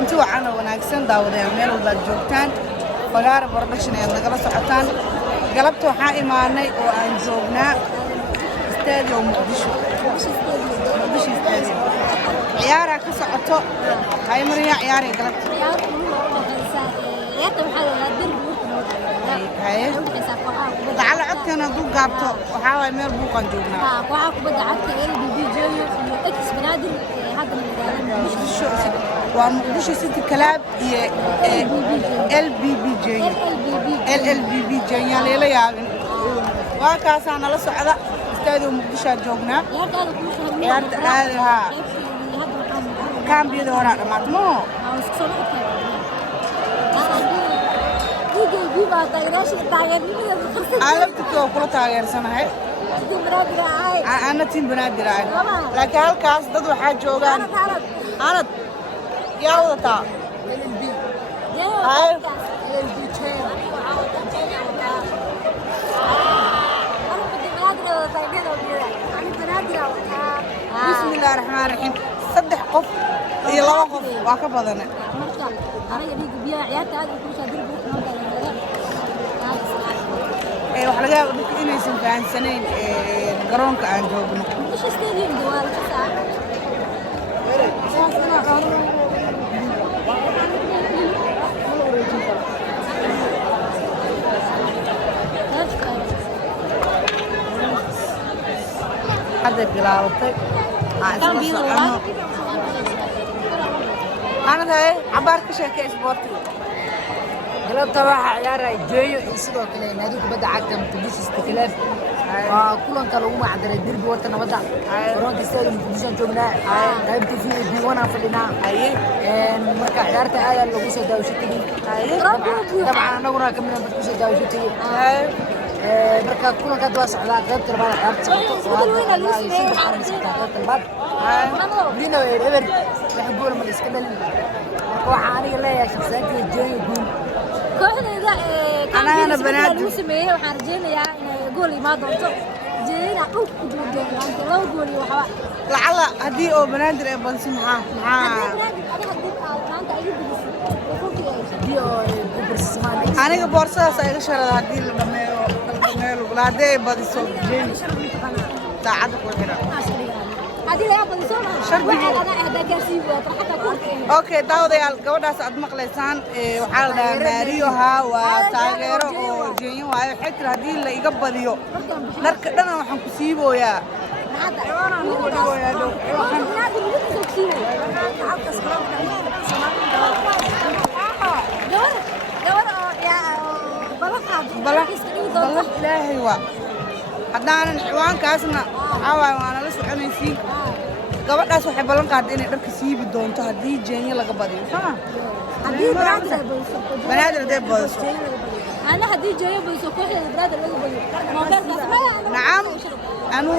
kulanti wacan oo wanaagsan daawadeen meel walba joogtaan bagaar production ee nagala socotaan galabta waxaa imaanay oo aan joognaa stadium Muqdisho stadium ciyaara ka socoto hay mariya ciyaarey galabta تعال عدكنا دو قابتو وحاول ميل بوقان جوجنا waxaa ku bada cadka LBB Joyo iyo X Banaadir hadda Muqdisho waa Muqdisho City Club iyo LBB Joyo LLBB Joyo leela yaabin waa kaasana la socda stadium Muqdisho joogna ciyaarta aadaha kaambiyada hore dhamaatmo عالمتك وكل تاجر سنة هاي. أنا تيم بنادر عاد. لكن هالكاس ضد واحد جوجان. أنا يا وضع. هاي. بسم الله الرحمن الرحيم. صدق قف. يلا قف واقف هذانا. أنا يبي بيا عيادة هذا كل شيء دربه waxa laga yaabaa inaysan fahansaneyn garoonka aan joogno مش stadium دوال هذا بلاوتي أنا ده عبارة شركة سبورتي galabta waxa ciyaaray Joyo iyo sidoo kale naadiga kubadda cagta Muqdisho City Club waa kulanka lagu macdaray dirbi warta nabada garoonka stadium Muqdisho joognaa qaybta VIP wana fadhinaa marka ciyaarta aad lagu soo daawashatay dabcan anaguna kamid ah ku soo daawashatay marka kulanka daba socda qaybta labaad ciyaarta socoto dina eber wax gool ma iska dhalin waxa aniga leeyahay shakhsiyaadka Joyo guul أنا بنادر مسميه وحرجينا يا قولي ما ضبطه جينا أوك جودين أنت لو قولي وحوا لعل هدي أو بنادر بس معاه أنا كبورصة سأيش على هدي البنيل ولا هدي بدي صوت جين تعاد كل هذه لا بنسوها أنا هذا كاسيب أوكي داود يا الجودة سعد مقلسان وحالنا ماريوها وتاجروا وجينيو هاي حتى هذه اللي يقبليو نركضنا وحن كسيبه يا بلح لا هو حدانا الحيوان كاسنا عواي وانا لسه عنيسي gabadhaas waxay ballan qaaday inay dharka siibi doonto hadii Jenya laga badiyo ha hadii banaadir day badiso ana hadii Jenya badiso kooxda banaadir laga badiyo mobilkaas ma nacam anu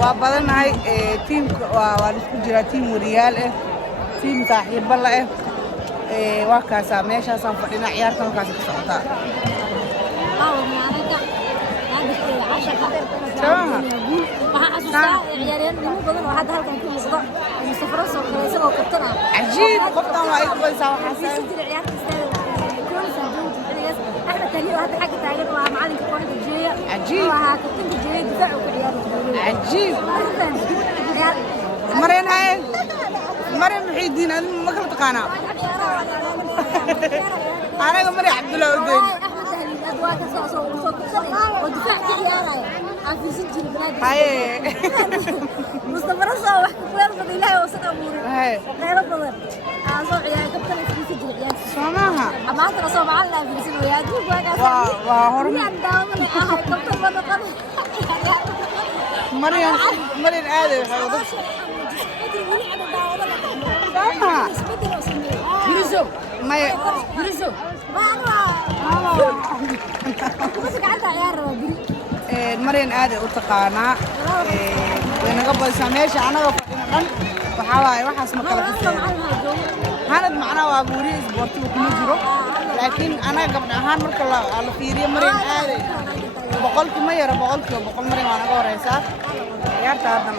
waa badanahay teamka waa isku jira team wariyaal ah team saaxiibo la ah waa kaasa meeshaas aan fadhina ciyaarta halkaas ka socotaa عجيب قبطان وعيد بيسا وحسن عجيب عجيب مرين هاي مرين محيدين أنا ما كنت قانا أنا مريم عبد الله ودين هاي مصطفى رصا وحكي بدي لها وسط أموري هاي غير بضر أصوع يا كابتن في سجل يا سماها أما أنت رصا معلق في سنو يا دي وهرم كابتن بدر مريم آدم سماها Yusuf ما Yusuf مريم آدم وتقانا ونقبل ساميش أنا وفقنا وحواي وحاس مكلا هاند معنا وابوري سبورتي وكمجرو لكن أنا قبل أهان مركلا على فيري مريم آدم بقولك ما يرى بقولك بقول مريم أنا قوريسا يا تادم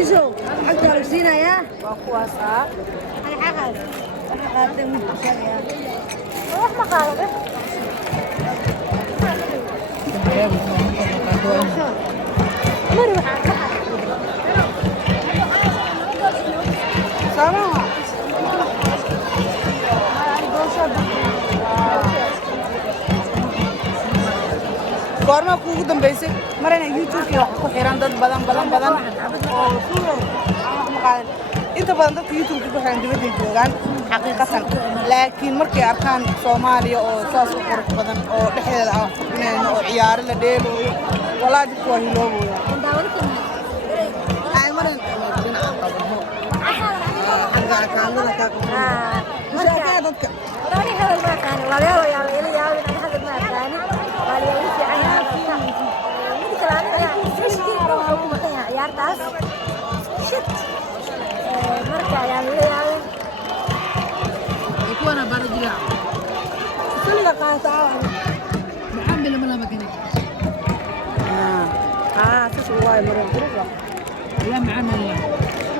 muqdisho xagta la siinayaa waa kuwaas ay xaqaas qaatay muqdisho wax ma qaado mari waxa سلام goorma kuugu dambeysay marayna youtube wax ku xiran dad badan inta badan dadka youtube ku xiran dibadda joogaan xaqiiqatan laakiin markay arkaan Soomaaliya oo saas u qurux badan oo dhexdeeda ah inayna oo ciyaaro la dheelooyo walaa dib waa hilooboya ay maran dhinaca qabno kaamada ka marka dadka rani hada ma qaan walaalo yaa la yaab in hada ma qaan walaalo ii fiican yahay mid kale aniga ismishkii waxa uu maqan yahay ciyaartaas shit marka yaa la yaab ikuwana barajila kulliga qaataa maxaan bila mala makani taas waay maran quruxda ya maamaya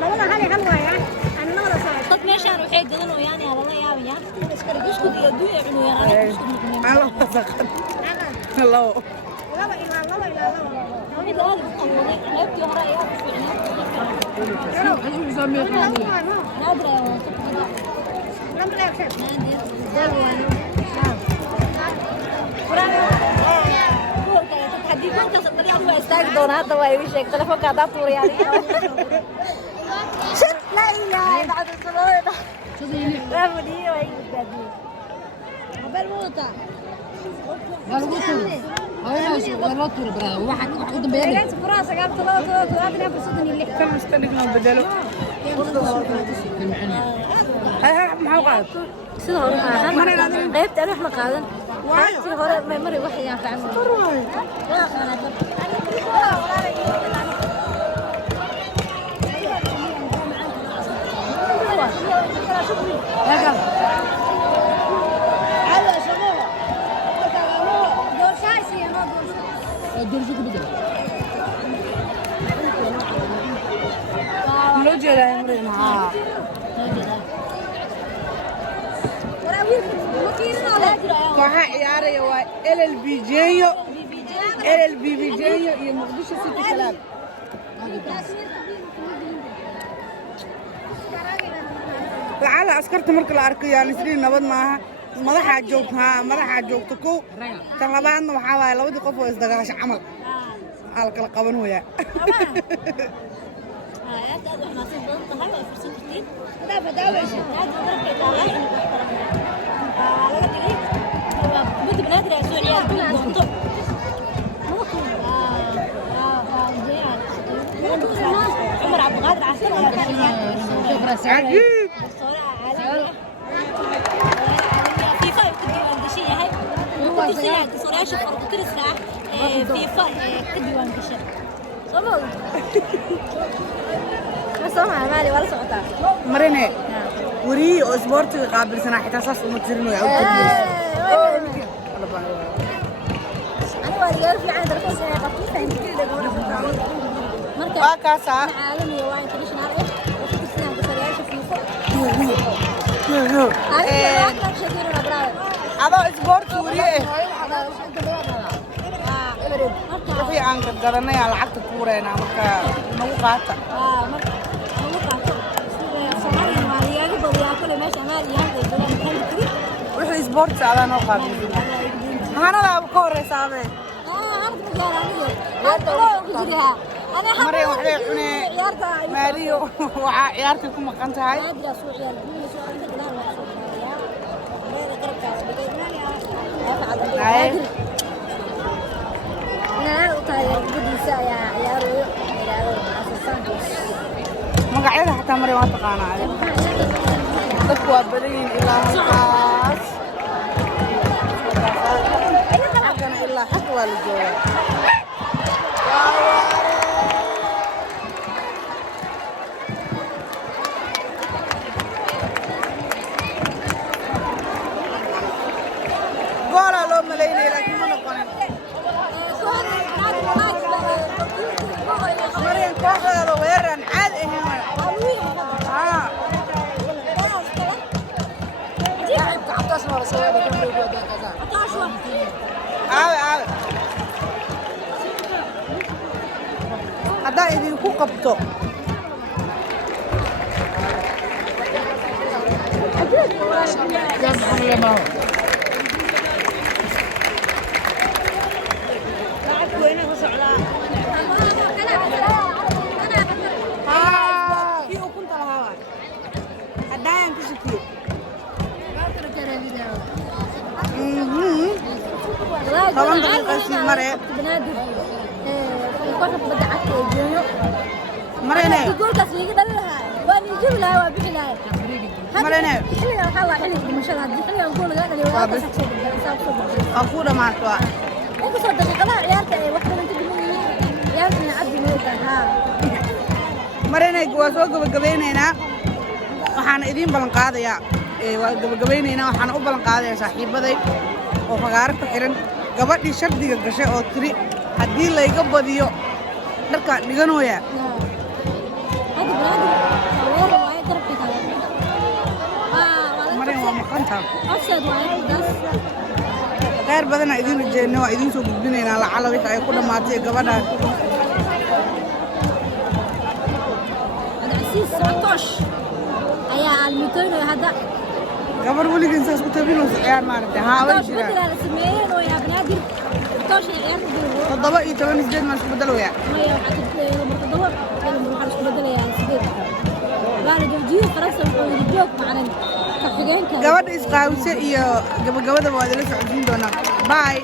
labada hal hal waaya anna wada soo dad meeshaan waxay gadan oo yaani la yaabaya iska isku diyo duuy cunuyaan isku diyo الله سخر الله هذا واي وشك تلفونك هذا طوري يعني لا اله بعد الصلاه لا بدي واي بالموتى والوتر برا واحد قدام بيدي لقيت فراسه قالت لا هذا فرصتني اللي كم استنقنا بدلوا هاي محوقات sida hore aan qaybta wax ma qaadan waxa hore ma mari wax yaan fiican لو جرى يمرين ها كوحة عيارة waa LLB Jeeyo LLB Jeeyo iyo Muqdisho City Club lacala askarta marka la arko yaa isriin nabad maaha madaxa joogto kow tan labaadna waxaa waaye labadii qof oo isdagaasho camal hal kala qaban waya عمر عبد القادر عسل عجيب فيفا كديوان هاي كديوان صراحة فرق ترسع فيفا كديوان قشة صبر بس ما مالي ولا سقطة مرينة وري أسبوعت قابل سنة حتى صار مترنو يا أنا وريال في عند رخص قطيفة أنت كده جونا waa kaasaa عالمي وين كلش نعرف وكلنا بسريع شوفوا adoo isboorti wariye wixii aan gadgadanay aan lacagta ku wareynaa marka nagu qaata wixii isboorti adaa noo qaabilsan hanadaaba ka horeysaabee مريم وحدي حني ماريو وعيارتكم مقنتهاي مقعدة حتى مريم ما تقانا تقوى بدين إلى هالقاس حقنا إلا حقوى الجوال قولا لو مليني لكن ما نقنن مريم كوخذ ويرن عاد haddaa idinku qabto kii ukunta lahaa waay haddaayan ku sikiyo طبعا بقاسي مرة مرينا يقول لك اللي قدر لها وانا يجيب لها وابيع لها مرينا حلي الحلا حلي ما شاء الله حلي نقول لها انا بس أخونا مع سواء انت صدق قناه عيالك واحده من تجيبني عيالك نعدي موتها ها مرينا waa soo gabagabaynaynaa waxaan idin balan qaadayaa waa gabagabaynaynaa waxaan u balan qaadayaa saaxiibaday oo fagaaro ku xiran gabadhii shardiga gashay oo tiri haddii layga badiyo dharkaan dhiganooyaa mareen waa maqantaa khayr badana idin rajeyna waa idin soo gudbinaynaa lacala wixii ay ku dhammaatay gabadhaan ayaa almitoyn hada gabar weligiin saas ku tabinayso ciyaar maaragtay haa way jiraan بدل سمين ويا بنادر توش عيال بدل 7 ما isku bedelayaa ما يا مرتضى يلا نروح على بدل يا سيدي قال جوجي فرنسا ويجوك معنا كفجين gabadha isqaawise iyo gabagabada waa idila socodsiin doonaa bye